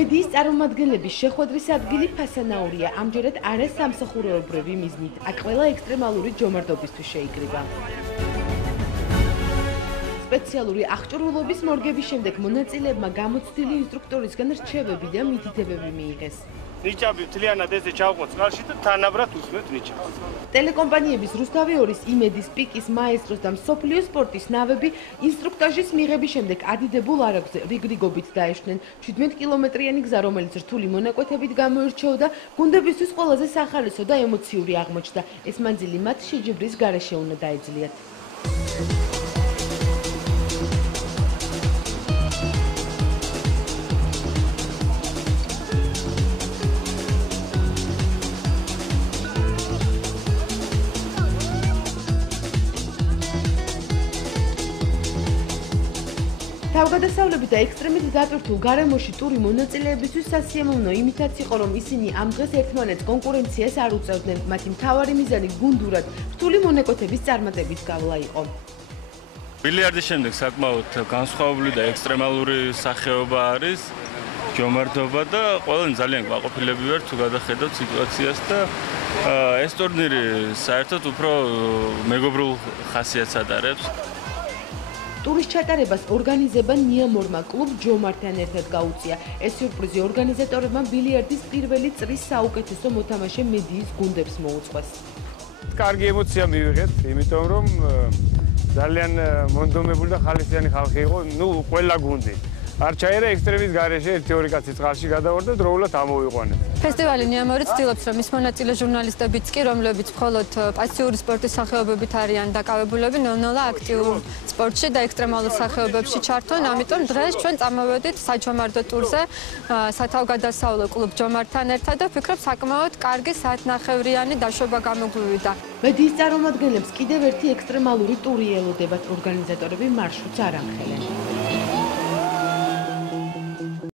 მედიის წარმომადგენლების შეხვედრის ადგილი ფასანაურია, ამჯერად არა სამსახურეობრივი მიზნით. აქ ყველა ექსტრემალური ჯომარდობისთვის შეიკრიბა. სპეციალური აღჭურვილობის მორგების შემდეგ მონაწილეებმა გამოცდილი ინსტრუქტორისგან რჩევები და მითითებები მიიღეს. ნიჭაბი მთლიანად ესე ჩავყოთ წყალში და თანაბრად უსმევთ ნიჭაბს. ტელეკომპანიების რუსთავი 2-ის, იმედის, პიკის, მაესტროს და მსოფლიო სპორტის ნავები ინსტრუქტაჟის მიღების შემდეგ ადიდებულ არაგზე რიგრიგობით დაეშვნენ. 17 კილომეტრიანი გზა, რომელიც რთული მონაკვეთებით გამოირჩეოდა, გუნდებისთვის ყველაზე სახალისო და ემოციური აღმოჩნდა. ეს მანძილი მათ შეჯიბრის გარეშე უნდა დაეძლიათ. თავგადასავლებით და ექსტრემით დატვირთულ გარემოში ტური მონაწილეებისთვის სასიამოვნო იმითაც იყო, რომ ისინი ამ დღეს ერთმანეთს კონკურენციას არ უწევდნენ. მათი მთავარი მიზანი გუნდურად რთული მონაკვეთების წარმატების გავლა იყო. ბილიარდის შემდეგ საკმაოდ განსხვავებული და ექსტრემალური სახეობა არის ჯომარდობა და ყველანი ძალიან გვაყოფილები ვართ თუ გადახედავთ სიტუაციას და ეს ტურნირი საერთოდ უფრო მეგობრულ ხასიათს ატარებს. ტურის ჩატარებას ორგანიზება ნიამორმა კლუბ ჯომართან ერთად გაუწია. ეს სიურპრიზი ორგანიზატორებმა ბილიარდის პირველი წრის საუკეთესო მოთამაშე მედიის გუნდებს მოუწყვეს. კარგი ემოცია მივიღეთ, იმიტომ რომ ძალიან მონდომებული და ხალისიანი ხალხი იყო, ყველა გუნდი. არ ჩაერა ექსტრემის გარეშე 1-2 კაცი წყალში გადავარდა და დროულად ამოვიყვანეთ. ფესტივალი ნიამორი ცდილობს, რომ ის მონაწილე ჟურნალისტებიც კი, რომლებიც მხოლოდ პასიური სპორტის სახეობებით არიან დაკავებულები, ნელ-ნელა აქტიურ სპორტში და ექსტრემალურ სახეობებში ჩართონ. ამიტომ დღეს ჩვენ წამოვედით საჯომარდო ტურზე სათავგადასავლო კლუბ ჯომართან ერთად და ვფიქრობ, საკმაოდ კარგი საათნახევრიანი დაშვება გამოგვივიდა. მედიის წარმომადგენლებს კიდევ ერთი ექსტრემალური ტური ელოდებათ. ორგანიზატორები მარშრუტს არ ამხელებენ.